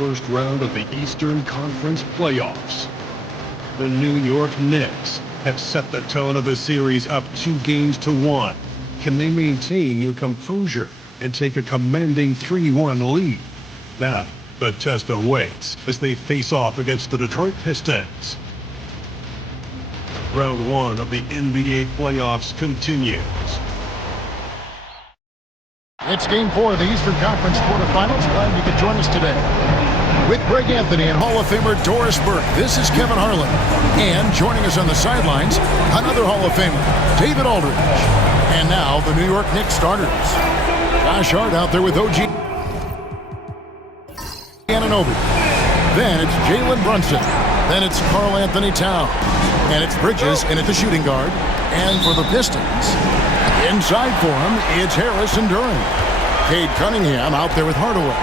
first round of the Eastern Conference playoffs. The New York Knicks have set the tone of the series up 2-1. Can they maintain their composure and take a commanding 3-1 lead? Now, the test awaits as they face off against the Detroit Pistons. Round 1 of the NBA playoffs continues. It's Game 4 of the Eastern Conference quarterfinals. Glad you could join us today. With Greg Anthony and Hall of Famer Doris Burke, this is Kevin Harlan. And joining us on the sidelines, another Hall of Famer, David Aldridge. And now, the New York Knicks starters. Josh Hart out there with OG Anunoby. Then it's Jalen Brunson. Then it's Karl Anthony Towns. And it's Bridges in at the shooting guard. And for the Pistons, inside for him, it's Harris and Duran. Cade Cunningham out there with Hardaway.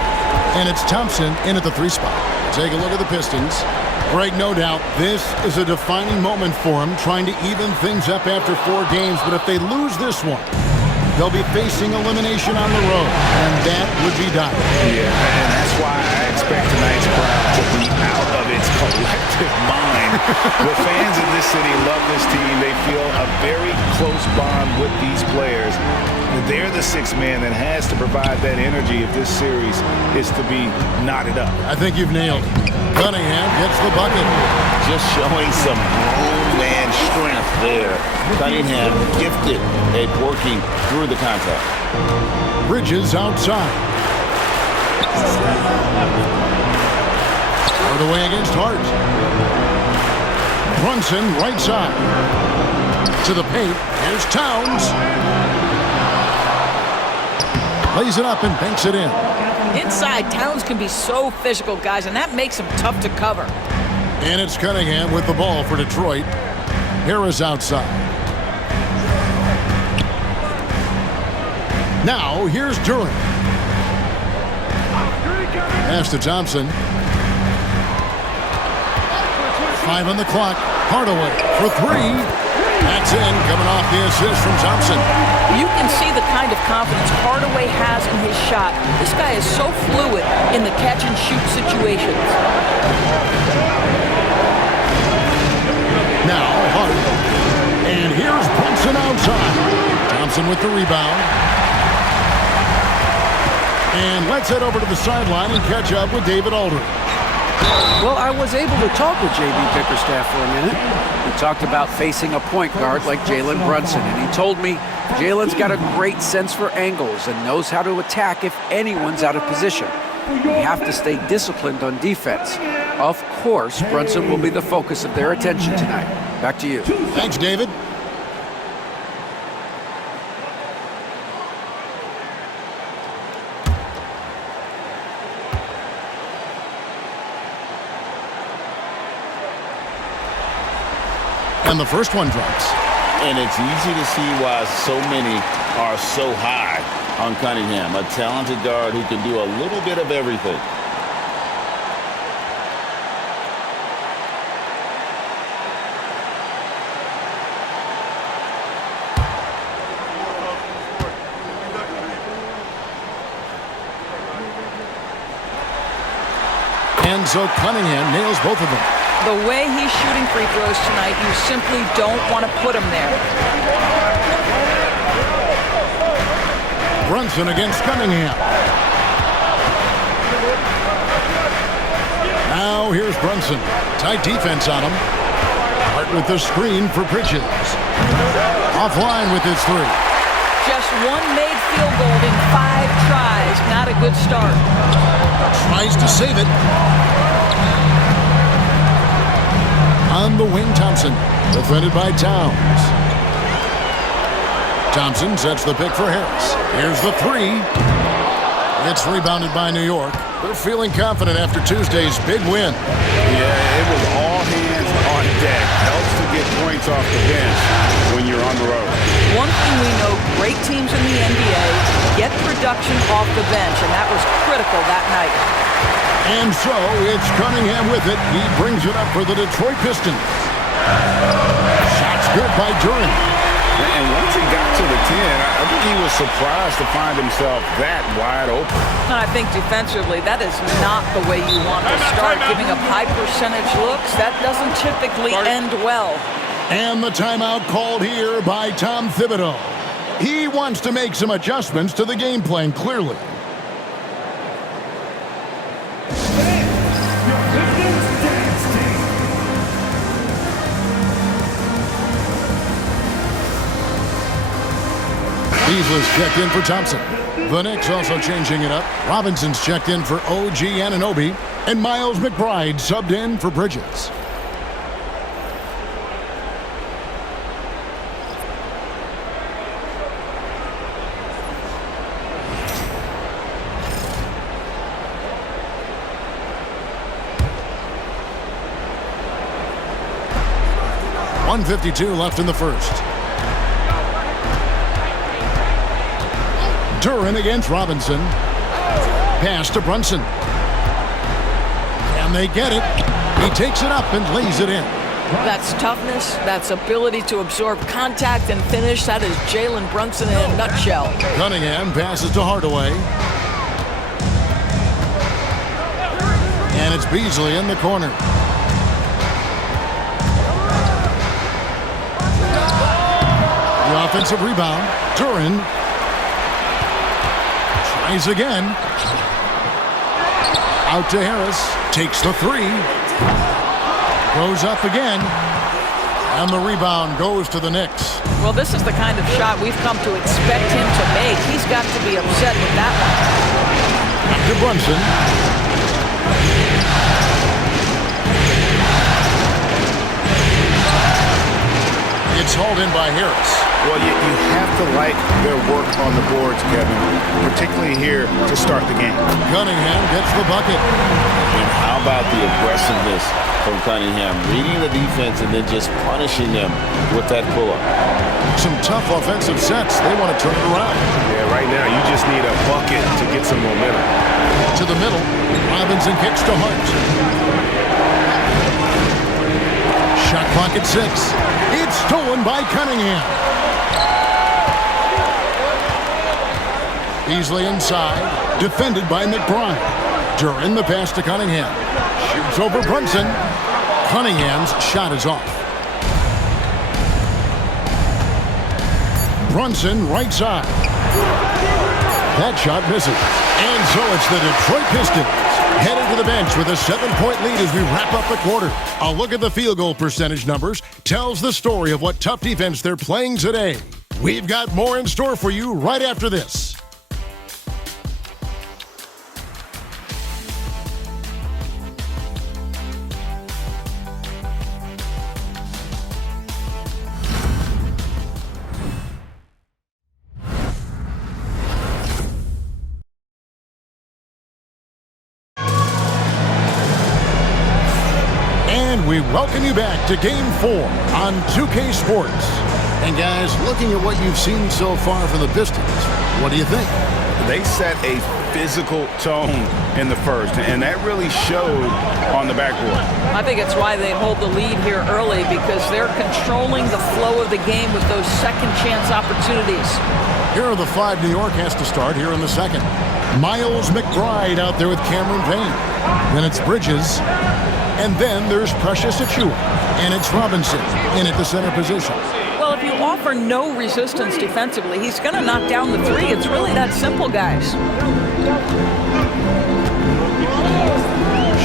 And it's Thompson in at the 3 spot. Take a look at the Pistons. Greg, no doubt, this is a defining moment for them, trying to even things up after 4 games. But if they lose this one, they'll be facing elimination on the road, and that would be dire. Yeah, and that's why I expect tonight's crowd to be out of its collective mind. The fans in this city love this team. They feel a very close bond with these players. They're the 6th man that has to provide that energy if this series is to be knotted up. I think you've nailed it. Cunningham gets the bucket. Just showing some grown man strength there. Cunningham gifted at working through the contact. Bridges outside. Hardaway against Hart. Brunson right side. To the paint. Here's Towns. Lays it up and banks it in. Inside, Towns can be so physical, guys, and that makes him tough to cover. And it's Cunningham with the ball for Detroit. Harris outside. Now, here's Duran. Pass to Thompson. 5 on the clock. Hardaway for 3. That's in, coming off the assist from Thompson. You can see the kind of confidence Hardaway has in his shot. This guy is so fluid in the catch-and-shoot situations. Now, Hart. And here's Brunson outside. Thompson with the rebound. And let's head over to the sideline and catch up with David Aldridge. Well, I was able to talk with J.B. Bickerstaff for a minute. We talked about facing a point guard like Jalen Brunson, and he told me Jalen's got a great sense for angles and knows how to attack if anyone's out of position. We have to stay disciplined on defense. Of course, Brunson will be the focus of their attention tonight. Back to you. Thanks, David. And the first one drops. And it's easy to see why so many are so high on Cunningham, a talented guard who can do a little bit of everything. And so Cunningham nails both of them. The way he's shooting free throws tonight, you simply don't want to put him there. Brunson against Cunningham. Now here's Brunson. Tight defense on him. Hart with the screen for Bridges. Offline with his 3. Just one made field goal in 5 tries. Not a good start. Tries to save it. On the wing, Thompson, defended by Towns. Thompson sets the pick for Harris. Here's the 3. It's rebounded by New York. They're feeling confident after Tuesday's big win. Yeah, it was all hands on deck. Helps to get points off the bench when you're on the road. One thing we know, great teams in the NBA get production off the bench, and that was critical that night. And so it's Cunningham with it. He brings it up for the Detroit Pistons. Shots good by Duran. And once he got to the 10, I think he was surprised to find himself that wide open. And I think defensively, that is not the way you want to start, giving up high percentage looks. That doesn't typically end well. And the timeout called here by Tom Thibodeau. He wants to make some adjustments to the game plan, clearly. Beasley's checked in for Thompson. The Knicks also changing it up. Robinson's checked in for OG Anunoby. And Miles McBride subbed in for Bridges. .152 left in the first. Duran against Robinson. Pass to Brunson. And they get it. He takes it up and lays it in. That's toughness. That's ability to absorb contact and finish. That is Jalen Brunson in a nutshell. Cunningham passes to Hardaway. And it's Beasley in the corner. The offensive rebound. Duran tries again. Out to Harris. Takes the three. Goes up again. And the rebound goes to the Knicks. Well, this is the kind of shot we've come to expect him to make. He's got to be upset with that one. To Brunson. It's hauled in by Harris. Well, you have to like their work on the boards, Kevin, particularly here to start the game. Cunningham gets the bucket. And how about the aggressiveness from Cunningham, reading the defense and then just punishing them with that pull-up. Some tough offensive sets. They want to turn it around. Yeah, right now you just need a bucket to get some momentum. To the middle. Robinson kicks to Hart. Shot clock at 6. It's stolen by Cunningham. Beasley inside. Defended by McBride. Duran the pass to Cunningham. Shoots over Brunson. Cunningham's shot is off. Brunson right side. That shot misses. And so it's the Detroit Pistons headed to the bench with a 7-point lead as we wrap up the quarter. A look at the field goal percentage numbers tells the story of what tough defense they're playing today. We've got more in store for you right after this. We welcome you back to Game 4 on 2K Sports. And guys, looking at what you've seen so far from the Pistons, what do you think? They set a physical tone in the first, and that really showed on the backboard. I think it's why they hold the lead here early, because they're controlling the flow of the game with those second chance opportunities. Here are the 5 New York has to start here in the second. Miles McBride out there with Cameron Payne. Then it's Bridges. And then there's Precious Achiuwa. And it's Robinson in at the center position. Well, if you offer no resistance defensively, he's going to knock down the three. It's really that simple, guys.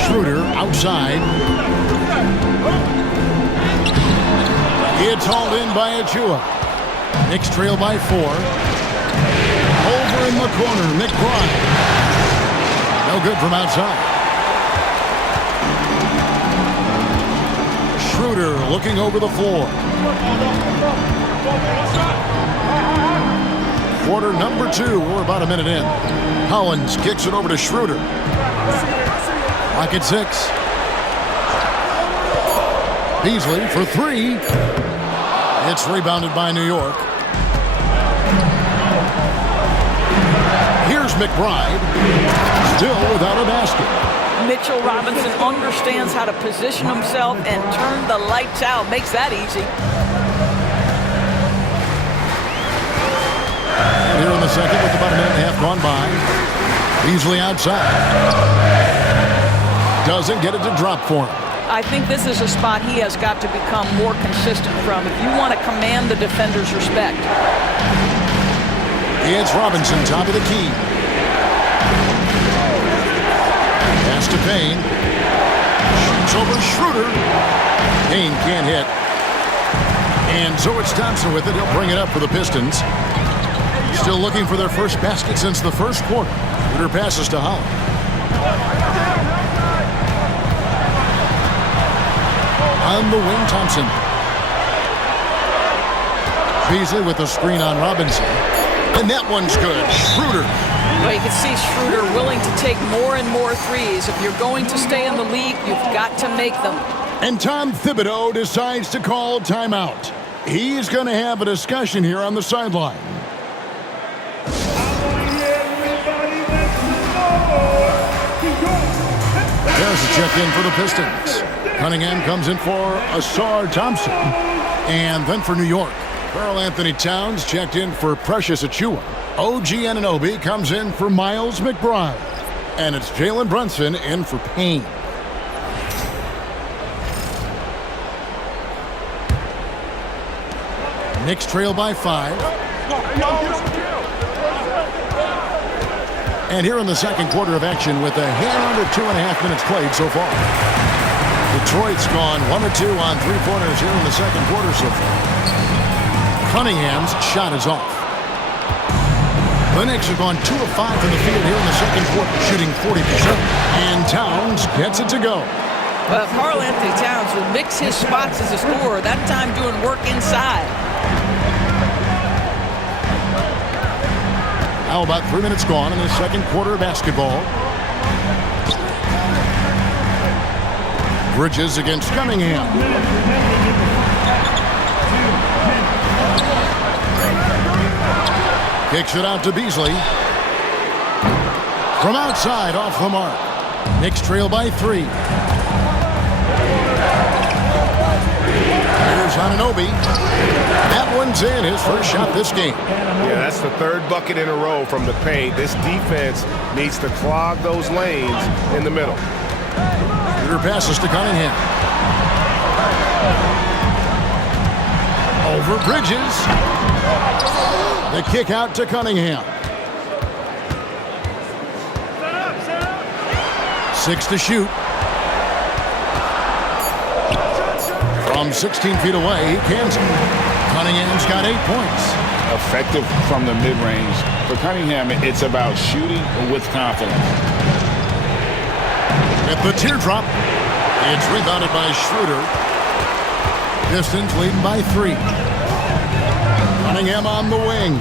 Schroeder outside. It's hauled in by Achiuwa. Knicks trail by 4. Over in the corner, McBride. No good from outside. Schroeder looking over the floor. Quarter number 2. We're about a minute in. Hollins kicks it over to Schroeder. Clock at 6. Beasley for 3. It's rebounded by New York. Here's McBride. Still without a basket. Mitchell Robinson understands how to position himself and turn the lights out. Makes that easy. the second with about a minute and a half gone by. Beasley outside. Doesn't get it to drop for him. I think this is a spot he has got to become more consistent from if you want to command the defender's respect. It's Robinson, top of the key. Pass to Payne. Shoots over Schroeder. Payne can't hit. And so it's Thompson with it. He'll bring it up for the Pistons. Still looking for their first basket since the first quarter. Schroeder passes to Holland. On the wing, Thompson. Beasley with the screen on Robinson. And that one's good. Schroeder. Well, you can see Schroeder willing to take more and more threes. If you're going to stay in the league, you've got to make them. And Tom Thibodeau decides to call timeout. He's going to have a discussion here on the sideline. There's a check-in for the Pistons. Cunningham comes in for Asar Thompson. And then for New York, Karl Anthony Towns checked in for Precious Achiuwa. OG Anunoby comes in for Miles McBride. And it's Jalen Brunson in for Payne. Knicks trail by 5. And here in the second quarter of action with a hair under 2.5 minutes played so far. Detroit's gone 1 of 2 on three-pointers here in the second quarter so far. Cunningham's shot is off. The Knicks have gone 2 of 5 from the field here in the second quarter, shooting 40%. And Towns gets it to go. But Karl Anthony Towns will mix his spots as a scorer, that time doing work inside. How about 3 minutes gone in the second quarter of basketball? Bridges against Cunningham. Kicks it out to Beasley. From outside, off the mark. Knicks trail by 3. Here's Anunoby. That one's in, his first shot this game. Yeah, that's the third bucket in a row from the paint. This defense needs to clog those lanes in the middle. Shooter passes to Cunningham. Over Bridges. The kick out to Cunningham. 6 to shoot. From 16 feet away, he cans it. Cunningham's got 8 points. Effective from the mid-range. For Cunningham, it's about shooting with confidence. At the teardrop, it's rebounded by Schroeder. Pistons leading by 3. Cunningham on the wing.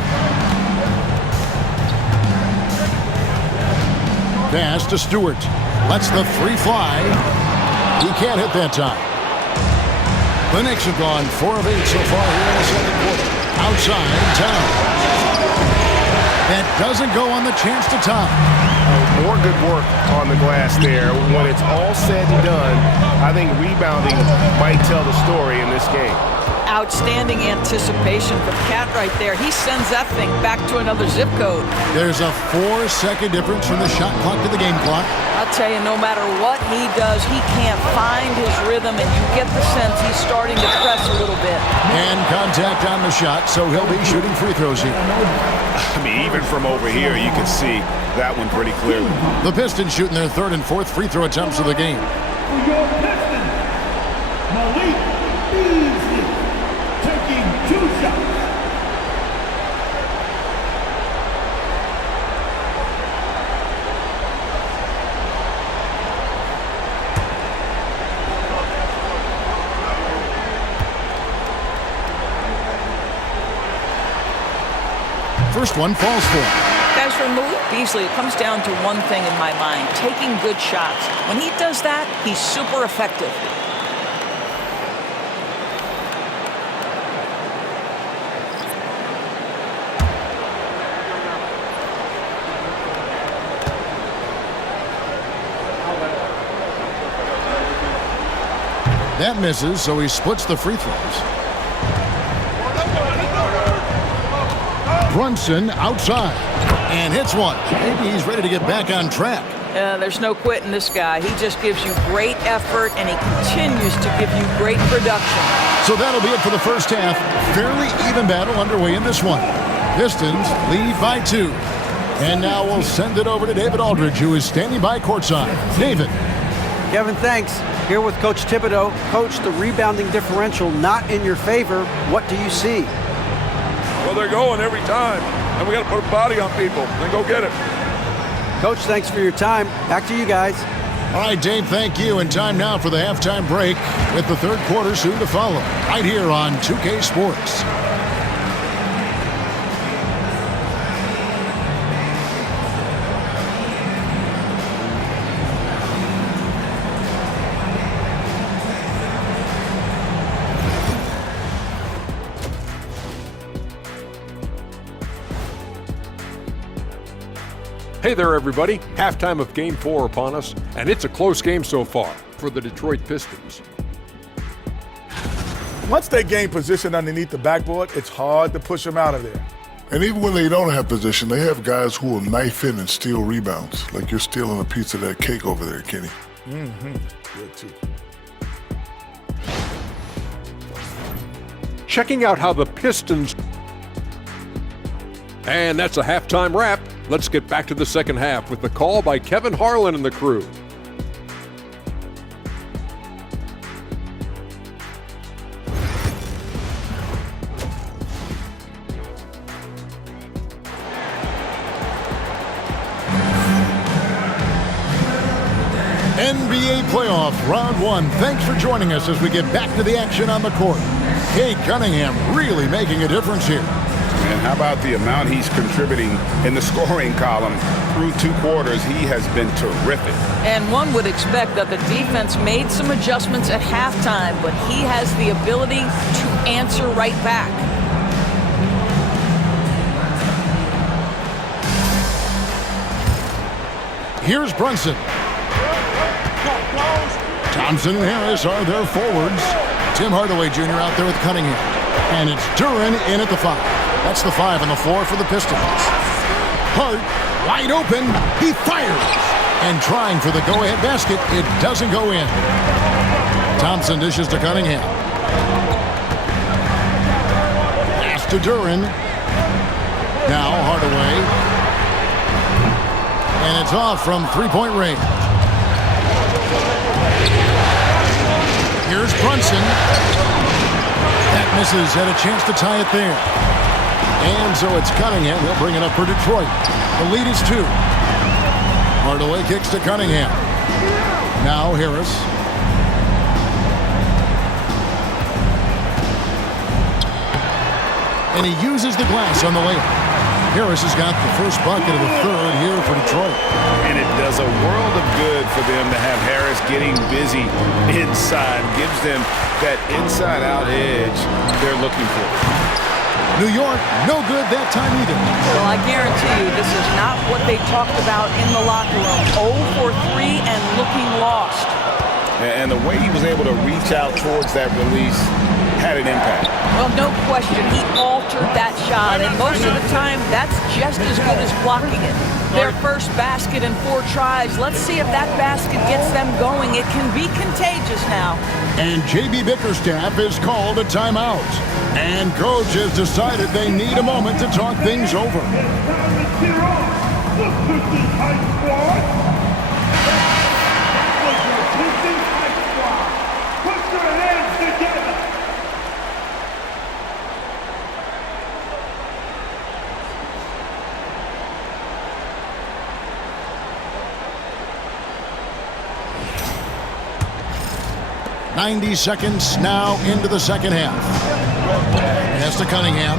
Pass to Stewart. Lets the 3 fly. He can't hit that time. The Knicks have gone 4 of 8 so far here in the second quarter. Outside, Towns. That doesn't go on the chance to tie. More good work on the glass there. When it's all said and done, I think rebounding might tell the story in this game. Outstanding anticipation from Cat right there. He sends that thing back to another zip code. There's a 4-second difference from the shot clock to the game clock. I'll tell you, no matter what he does, he can't find his rhythm, and you get the sense he's starting to press a little bit. And contact on the shot, so he'll be shooting free throws here. I mean, even from over here, you can see that one pretty clearly. The Pistons shooting their 3rd and 4th free throw attempts of the game. Taking 2 shots. First one falls for him. Guys, for Malik Beasley, it comes down to one thing in my mind, taking good shots. When he does that, he's super effective. That misses, so he splits the free throws. Brunson outside. And hits one. Maybe he's ready to get back on track. There's no quitting this guy. He just gives you great effort, and he continues to give you great production. So that'll be it for the first half. Fairly even battle underway in this one. Pistons lead by 2. And now we'll send it over to David Aldridge, who is standing by courtside. David. Kevin, thanks. Here with Coach Thibodeau. Coach, the rebounding differential not in your favor. What do you see? Well, they're going every time, and we got to put a body on people and go get it. Coach, thanks for your time. Back to you guys. All right, Dave, thank you. And time now for the halftime break with the third quarter soon to follow. Right here on 2K Sports. Hey there, everybody. Halftime of Game 4 upon us, and it's a close game so far for the Detroit Pistons. Once they gain position underneath the backboard, it's hard to push them out of there. And even when they don't have position, they have guys who will knife in and steal rebounds, like you're stealing a piece of that cake over there, Kenny. Good, too. Checking out how the Pistons... And that's a halftime wrap. Let's get back to the second half with the call by Kevin Harlan and the crew. NBA playoff round 1. Thanks for joining us as we get back to the action on the court. Cade Cunningham really making a difference here. And how about the amount he's contributing in the scoring column through 2 quarters? He has been terrific. And one would expect that the defense made some adjustments at halftime, but he has the ability to answer right back. Here's Brunson. Thompson and Harris are their forwards. Tim Hardaway Jr. out there with Cunningham. And it's Duren in at the 5. That's the 5 on the floor for the Pistons. Hart, wide open, he fires. And trying for the go-ahead basket, it doesn't go in. Thompson dishes to Cunningham. Pass to Duren. Now Hardaway. And it's off from three-point range. Here's Brunson. That misses, had a chance to tie it there. And so it's Cunningham. He'll bring it up for Detroit. The lead is 2. Hardaway kicks to Cunningham. Now Harris. And he uses the glass on the layup. Harris has got the first bucket of the third here for Detroit. And it does a world of good for them to have Harris getting busy inside. Gives them that inside-out edge they're looking for. New York, no good that time either. Well, I guarantee you this is not what they talked about in the locker room. 0 for 3 and looking lost. And the way he was able to reach out towards that release had an impact. Well, no question. He altered that shot, and most of the time, that's just as good as blocking it. Their first basket in 4 tries. Let's see if that basket gets them going. It can be contagious now. And J.B. Bickerstaff is called a timeout. And coach has decided they need a moment to talk things over. .90 seconds now into the second half. Pass to Cunningham.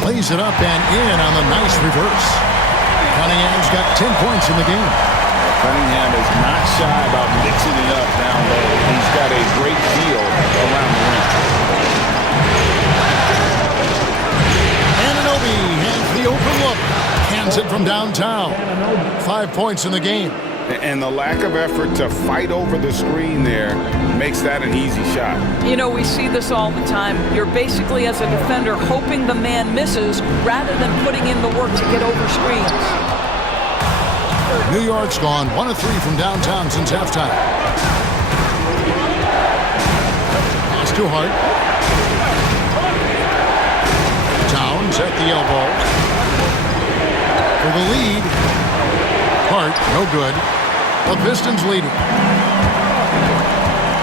Plays it up and in on the nice reverse. Cunningham's got 10 points in the game. Cunningham is not shy about mixing it up down low. He's got a great feel around the rim. Anunoby has the open look. Hands it from downtown. 5 points in the game. And the lack of effort to fight over the screen there makes that an easy shot. You know, we see this all the time. You're basically, as a defender, hoping the man misses rather than putting in the work to get over screens. New York's gone 1 of 3 from downtown since halftime. Pass to Hart. Towns at the elbow. For the lead. Hart, no good. The Pistons leading.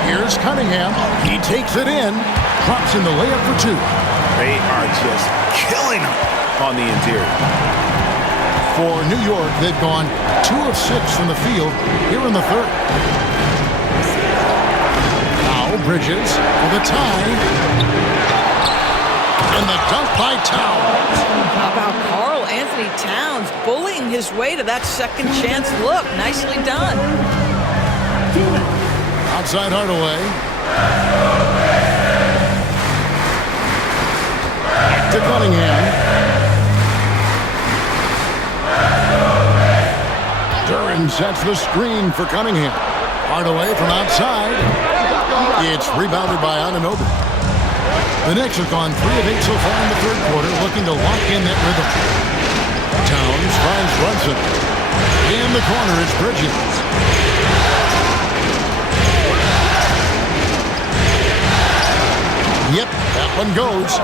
Here's Cunningham. He takes it in. Drops in the layup for 2. They are just killing them on the interior. For New York, they've gone 2 of 6 from the field here in the third. Now Bridges for the tie. And the dunk by Towns. How about Karl Anthony Towns bullying his way to that second chance look? Nicely done. Outside Hardaway. To Cunningham. Duran sets the screen for Cunningham. Hardaway from outside. It's rebounded by Anunoby. The Knicks have gone 3 of 8 so far in the third quarter, looking to lock in that rhythm. Towns finds Brunson. In the corner, it's Bridges. Yep, that one goes.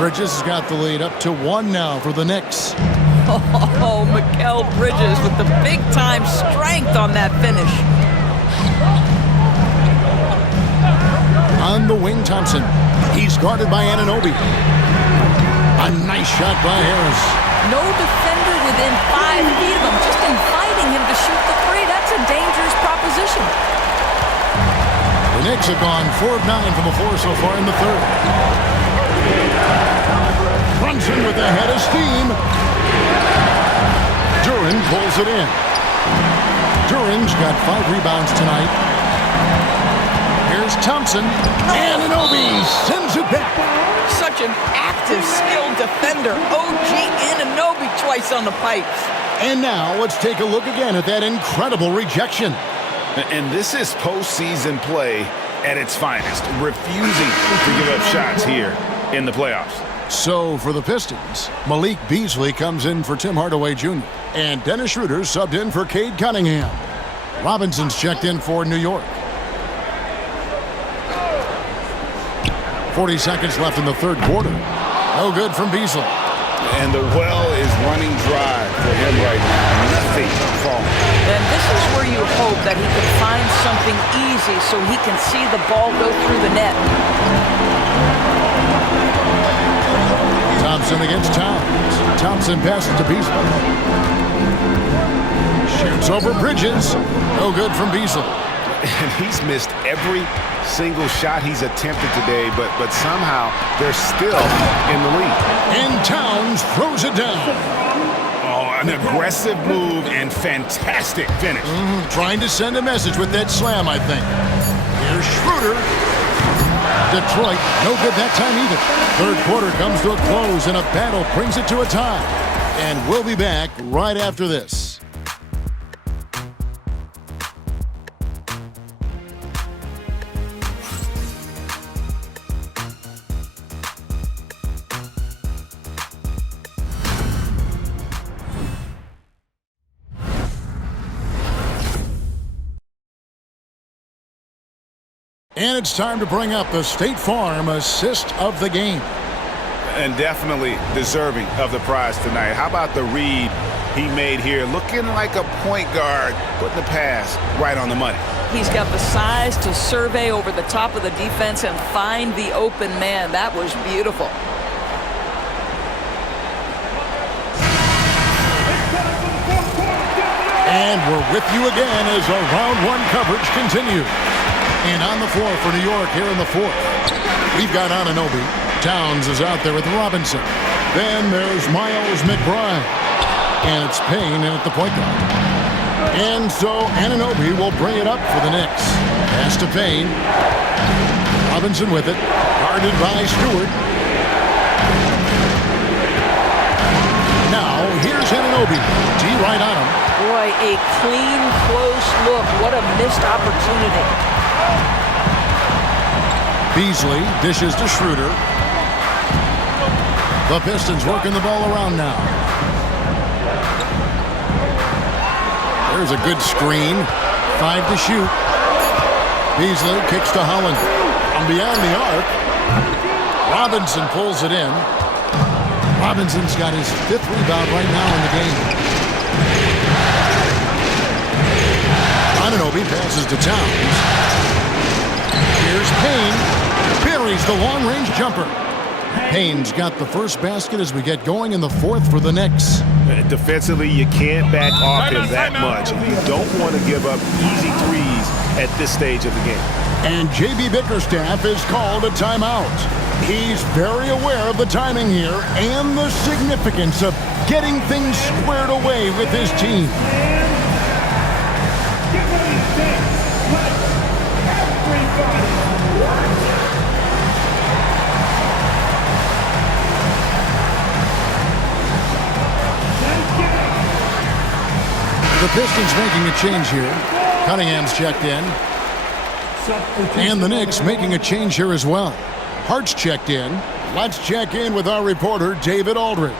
Bridges has got the lead up to 1 now for the Knicks. Oh, Mikal Bridges with the big-time strength on that finish. On the wing, Thompson. He's guarded by Anunoby. A nice shot by Harris. No defender within 5 feet of him, just inviting him to shoot the three. That's a dangerous proposition. The Knicks have gone 4 of 9 from the floor so far in the third. Brunson with a head of steam. Duran pulls it in. Duran's got 5 rebounds tonight. Here's Thompson. Anunoby sends it back. Such an active, skilled defender. OG Anunoby twice on the pipes. And now let's take a look again at that incredible rejection. And this is postseason play at its finest, refusing to give up shots here in the playoffs. So for the Pistons, Malik Beasley comes in for Tim Hardaway Jr. And Dennis Schroeder subbed in for Cade Cunningham. Robinson's checked in for New York. 40 seconds left in the third quarter. No good from Beasley. And the well is running dry for him right now. Nothing falling. And this is where you hope that he can find something easy so he can see the ball go through the net. Thompson against Towns. Thompson passes to Beasley. Shoots over Bridges. No good from Beasley. And he's missed every single shot he's attempted today, but somehow they're still in the lead. And Towns throws it down. Oh, an aggressive move and fantastic finish. Trying to send a message with that slam, I think. Here's Schroeder. Detroit, no good that time either. Third quarter comes to a close, and a battle brings it to a tie. And we'll be back right after this. And it's time to bring up the State Farm assist of the game. And definitely deserving of the prize tonight. How about the read he made here? Looking like a point guard, putting the pass right on the money. He's got the size to survey over the top of the defense and find the open man. That was beautiful. And we're with you again as our round one coverage continues. And on the floor for New York here in the fourth, we've got Anunoby. Towns is out there with Robinson. Then there's Miles McBride. And it's Payne in at the point guard. And so Anunoby will bring it up for the Knicks. Pass to Payne. Robinson with it. Guarded by Stewart. Now here's Anunoby. D right on him. Boy, a clean, close look. What a missed opportunity. Beasley dishes to Schroeder. The Pistons working the ball around now. There's a good screen. 5 to shoot. Beasley kicks to Holland. And beyond the arc, Robinson pulls it in. Robinson's got his 5th rebound right now in the game. Anunoby passes to Towns. Here's Payne. Buries the long-range jumper. Payne's got the first basket as we get going in the 4th for the Knicks. Defensively, you can't back off him that much. You don't want to give up easy threes at this stage of the game. And J.B. Bickerstaff is called a timeout. He's very aware of the timing here and the significance of getting things squared away with his team. The Pistons making a change here. Cunningham's checked in. And the Knicks making a change here as well. Hart's checked in. Let's check in with our reporter, David Aldridge.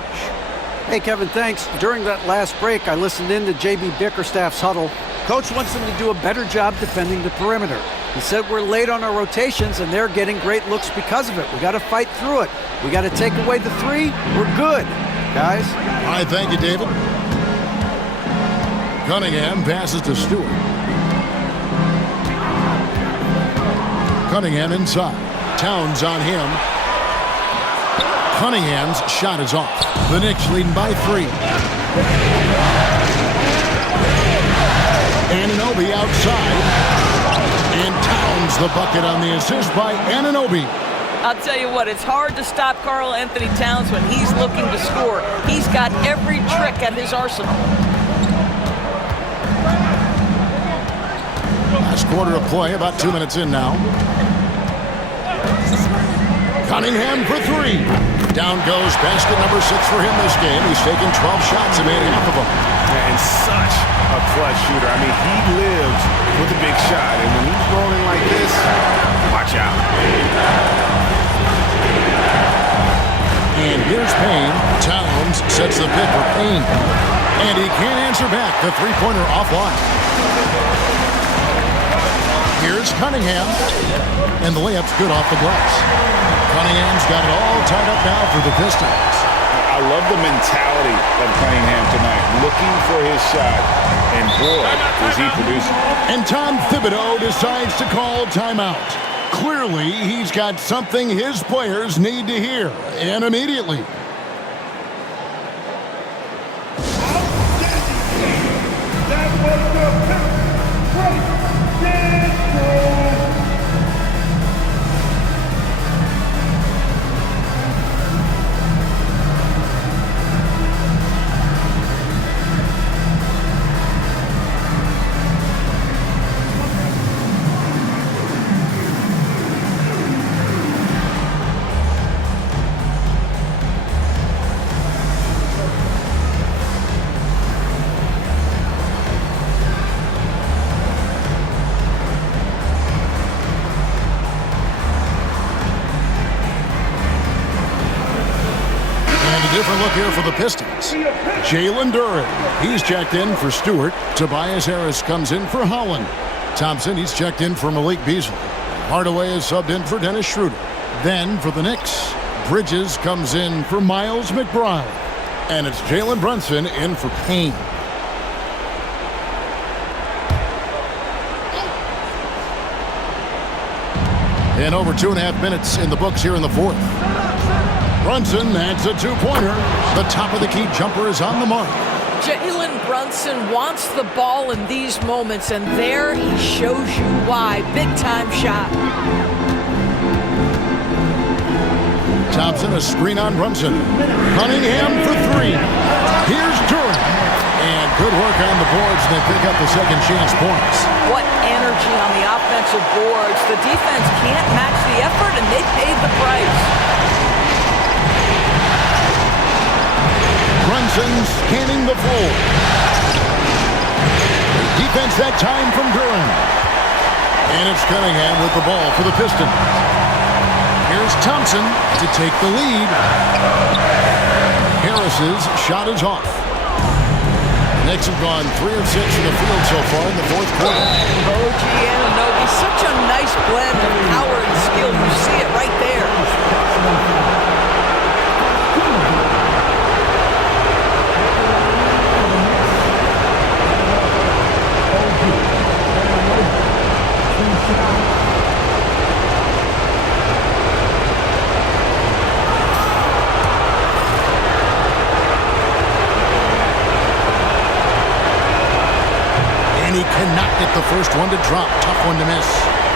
Hey, Kevin, thanks. During that last break, I listened in to J.B. Bickerstaff's huddle. Coach wants them to do a better job defending the perimeter. He said we're late on our rotations, and they're getting great looks because of it. We got to fight through it. We got to take away the 3. We're good, guys. All right, thank you, David. Cunningham passes to Stewart. Cunningham inside. Towns on him. Cunningham's shot is off. The Knicks leading by 3. Anunoby outside. And Towns the bucket on the assist by Anunoby. I'll tell you what, it's hard to stop Karl Anthony Towns when he's looking to score. He's got every trick at his arsenal. Last quarter of play, about 2 minutes in now. Cunningham for 3. Down goes basket number 6 for him this game. He's taken 12 shots and made half of them. And such a clutch shooter. I mean, he lives with a big shot. And when he's rolling like this, watch out. And here's Payne. Towns sets the pick for Payne. And he can't answer back. The three-pointer offline. Here's Cunningham. And the layup's good off the glass. Cunningham's got it all tied up now for the Pistons. I love the mentality of Cunningham tonight, looking for his shot, and boy, is he producing. And Tom Thibodeau decides to call timeout. Clearly, he's got something his players need to hear, and immediately. That was the pick. Great. Different look here for the Pistons. Jalen Duren, he's checked in for Stewart. Tobias Harris comes in for Holland. Thompson, he's checked in for Malik Beasley. Hardaway is subbed in for Dennis Schroeder. Then for the Knicks, Bridges comes in for Miles McBride. And it's Jalen Brunson in for Payne. And over 2.5 minutes in the books here in the 4th. Brunson, that's a 2-pointer. The top of the key jumper is on the mark. Jalen Brunson wants the ball in these moments, and there he shows you why. Big-time shot. Thompson, a screen on Brunson. Cunningham for 3. Here's Duren. And good work on the boards, and they pick up the second chance points. What energy on the offensive boards. The defense can't match the effort, and they paid the price. Brunson scanning the floor. Defense that time from Duren. And it's Cunningham with the ball for the Pistons. It's Thompson to take the lead. Harris's shot is off. The Knicks have gone 3 of 6 from the field so far in the fourth quarter. OG Anunoby, such a nice blend of power and skill. You see it right there. He cannot get the first one to drop. Tough one to miss.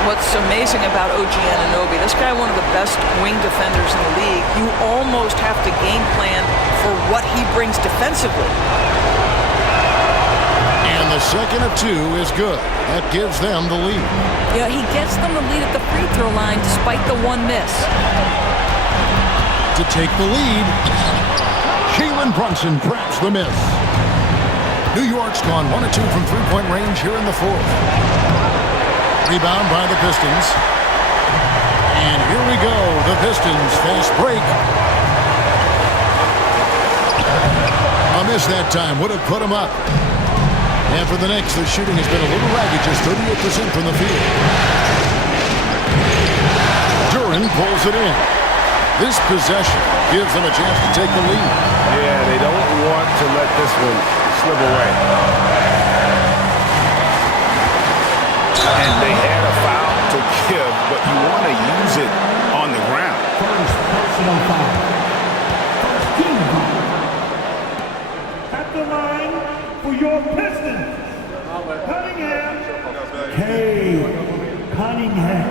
What's amazing about OG Anunoby, this guy one of the best wing defenders in the league. You almost have to game plan for what he brings defensively. And the second of 2 is good. That gives them the lead. Yeah, he gets them the lead at the free throw line despite the one miss. To take the lead, Jalen Brunson grabs the miss. New York's gone 1 of 2 from three-point range here in the fourth. Rebound by the Pistons. And here we go, the Pistons fast break. A miss that time would have put them up. And for the Knicks, their shooting has been a little ragged, just 38% from the field. Duran pulls it in. This possession gives them a chance to take the lead. Yeah, they don't want to let this one slip away. And they had a foul to give, but you want to use it on the ground. First personal foul. Team foul. At the line for your Pistons, Cunningham. Cunningham.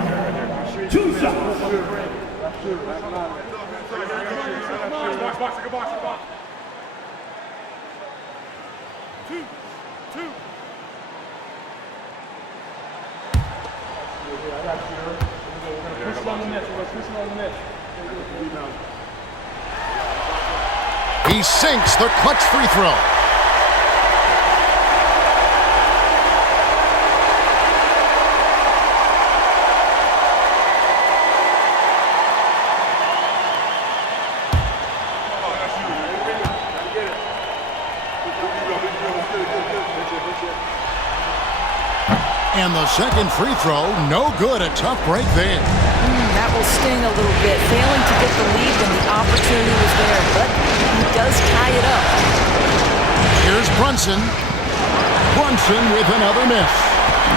2 shots. He sinks the clutch free throw. And the second free throw, no good. A tough break there. That will sting a little bit. Failing to get the lead when the opportunity was there, but he does tie it up. Here's Brunson. Brunson with another miss.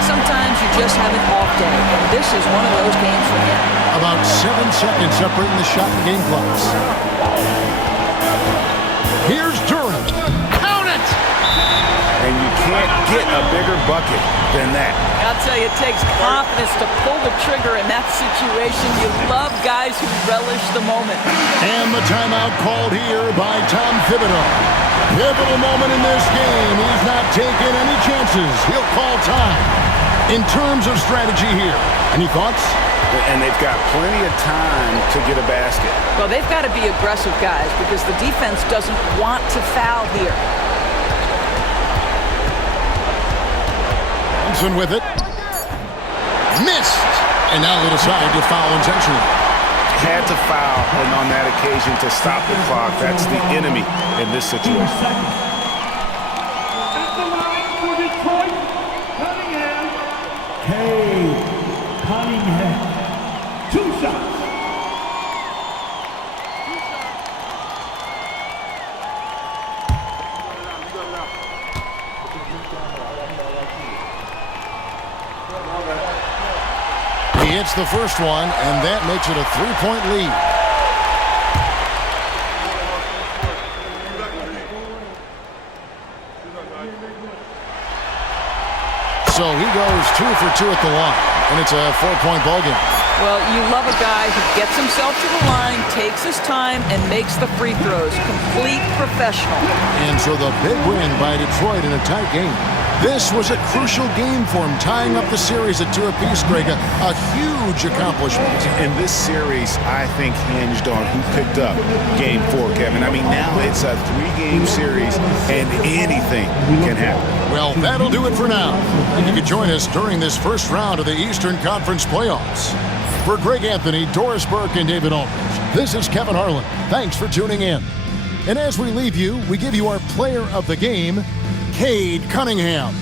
Sometimes you just have an off day, and this is one of those games for him. About 7 seconds separating the shot and game clocks. Here's Duran. Count it! And you can't get a bigger bucket than that. I'll tell you, it takes confidence to pull the trigger in that situation. You love guys who relish the moment. And the timeout called here by Tom Thibodeau. Pivotal moment in this game. He's not taking any chances. He'll call time. In terms of strategy here, any thoughts? And they've got plenty of time to get a basket. Well, they've got to be aggressive, guys, because the defense doesn't want to foul here. Brunson with it. Missed. And now they decide to foul intentionally. Had to foul, and on that occasion to stop the clock. That's the enemy in this situation. At the line for Detroit, Cunningham. Cunningham. 2 shots. He hits the first one, and that makes it a 3-point lead. So he goes 2 for 2 at the line, and it's a 4-point ball game. Well, you love a guy who gets himself to the line, takes his time, and makes the free throws. Complete professional. And so the big win by Detroit in a tight game. This was a crucial game for him, tying up the series at 2 apiece, Greg. A huge accomplishment. And this series, I think, hinged on who picked up Game 4, Kevin. I mean, now it's a 3-game series, and anything can happen. Well, that'll do it for now. And you can join us during this first round of the Eastern Conference playoffs. For Greg Anthony, Doris Burke, and David Aldridge, this is Kevin Harlan. Thanks for tuning in. And as we leave you, we give you our player of the game, Cade Cunningham.